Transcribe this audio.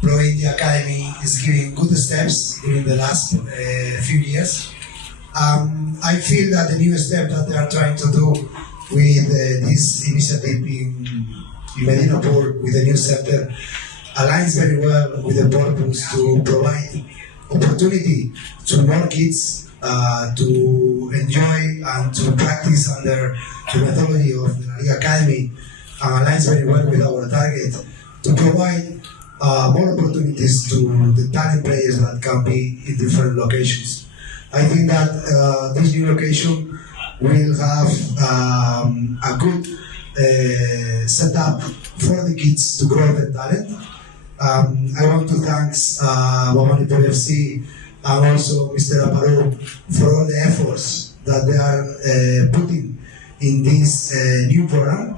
Pro India Academy is giving good steps during the last few years. I feel that the new step that they are trying to do with this initiative in Medinapur with the new center aligns very well with the purpose to provide opportunity to more kids to enjoy and to practice under the methodology of the La Liga Academy, and aligns very well with our target to provide more opportunities to the talent players that can be in different locations. I think that this new location will have a good setup for the kids to grow their talent. I want to thank Bhavanipur FC and also Mr. Aparu for all the efforts that they are putting in this new program.